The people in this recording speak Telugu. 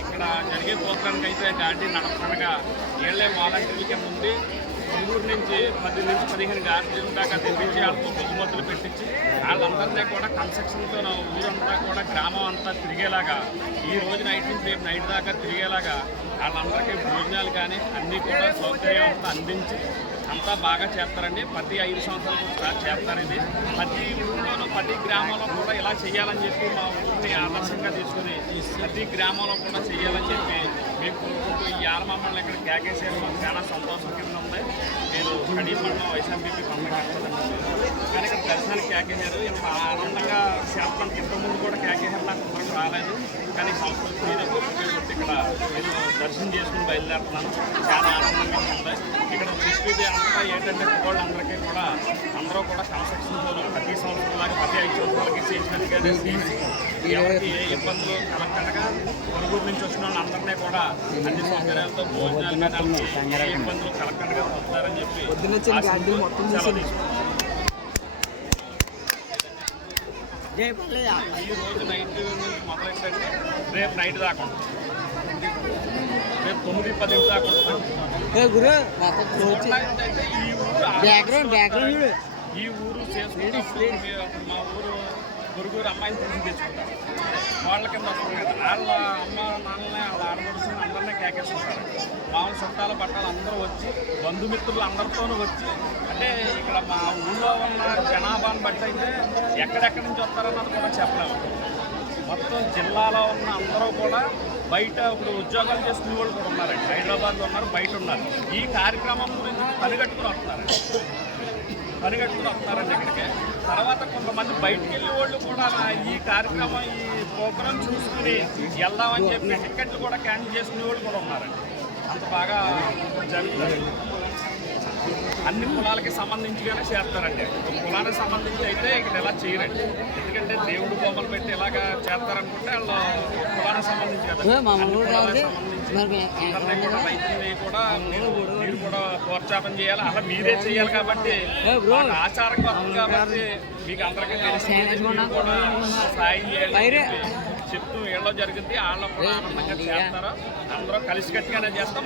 ఇక్కడ జరిగే ప్రోగ్రాంకి అయితే గాడి నడపనగా ఏళ్ళే వాలంటీర్ల కింద ఉంది. ఊరు నుంచి 10 నుంచి 15 గార్డెన్ దాకా తెప్పించి వాళ్ళతో బహుమతులు పెట్టించి వాళ్ళందరినీ కూడా కన్స్ట్రక్షన్తో ఊరంతా కూడా గ్రామం అంతా తిరిగేలాగా ఈ రోజు నైట్ నుంచి రేపు నైట్ దాకా తిరిగేలాగా వాళ్ళందరికీ భోజనాలు కానీ అన్నీ కూడా సౌకర్యం అంతా అందించి అంతా బాగా చేస్తారండి. ప్రతి 5 సంవత్సరాలకు ఒకసారి చేస్తారు. ఇది ప్రతి ఊళ్ళోనూ ప్రతి గ్రామంలో కూడా ఇలా చేయాలని చెప్పి మా ఊరిని ఆదర్శంగా తీసుకుని ప్రతి గ్రామంలో కూడా చేయాలని చెప్పి మేము కోరుకుంటూ ఈ మమ్మల్ని ఇక్కడ కేకేసేది మాకు చాలా సంతోషం కింద ఉంది. నేను కడీపట్నం వైఎస్ఆర్సీపీ పండుగ కానీ ఇక్కడ దర్శనానికి కేకేశారు. ఇంత ఆనందంగా చేస్తానికి ఇంతకుముందు కూడా కేకేశారు, నాకు ఇంతకు రాలేదు. కానీ సంస్కృతి మీద ఇక్కడ నేను దర్శనం చేసుకుని బయలుదేరుతున్నాను. చాలా ఆనందంగా ఉంది. ఇక్కడ దృష్టి అంతా ఏంటంటే వాళ్ళందరికీ కూడా అందరూ కూడా కన్స్ట్రక్షన్ ప్రతి సంవత్సరంలాగా ప్రతి 5 సంవత్సరాలకి చేసినట్టుగానే ఎవరికి ఏ ఇబ్బందులు కలగకుండా పొరుగురు నుంచి వచ్చిన వాళ్ళందరినీ కూడా అన్ని సౌకర్యాలతో భోజనాలు ఏ ఇబ్బందులు కలగకుండా వస్తారని చెప్పి ఈ రోజు నైట్ నుంచి మొదలైందంటే రేపు నైట్ దాకా రేపు 9-10 దాకా ఈ ఊరు చేసుకుంటే మా ఊరు గురుగురు అమ్మాయిని తీసి తెచ్చుకుంటారు. వాళ్ళ కింద వస్తుంది కదా, వాళ్ళ అమ్మ నాన్నని వాళ్ళ ఆడపడుచుని అందరినీ కేకేసుకుంటారు. మామూలు చుట్టాల పట్టాలు అందరూ వచ్చి బంధుమిత్రులు అందరితోనూ వచ్చి అంటే ఇక్కడ మా ఊళ్ళో ఉన్న జనాభాను బట్టి అయితే ఎక్కడెక్కడి నుంచి వస్తారన్నది కూడా చెప్పలేము. మొత్తం జిల్లాలో ఉన్న అందరూ కూడా బయట ఇప్పుడు ఉద్యోగాలు చేసుకునే వాళ్ళు కూడా ఉన్నారండి. హైదరాబాద్లో ఉన్నారు, బయట ఉన్నారు. ఈ కార్యక్రమం గురించి పనిగట్టుకుని వస్తున్నారండి ఇక్కడికి. తర్వాత కొంతమంది బయటికి వెళ్ళే వాళ్ళు కూడా ఈ కార్యక్రమం ఈ ప్రోగ్రాం చూసుకుని వెళ్దామని చెప్పి టికెట్లు కూడా క్యాన్సిల్ చేసుకునే వాళ్ళు కూడా ఉన్నారండి. అంత బాగా జరుగుతుంది. అన్ని కులాలకి సంబంధించిగానే చేస్తారండి. కులానికి సంబంధించి అయితే ఇక్కడ ఎలా చేయరండి. ఎందుకంటే దేవుడు బొమ్మలు పెట్టి ఎలాగా చేస్తారనుకుంటే వాళ్ళు కులానికి సంబంధించి కదా, అందరినీ కూడా రైతుల్ని కూడా మీరు కూడా ప్రోత్సాహం చేయాలి. అలా మీరే చేయాలి కాబట్టి ఆచారంగా వస్తుంది కాబట్టి మీకు అందరికీ తెలిసి కూడా సాయం చేయాలి చెప్తూ ఏళ్ళలో జరిగింది. వాళ్ళు కూడా ఆనందంగా చేస్తారు. అందరూ కలిసికట్టుగానే చేస్తాం.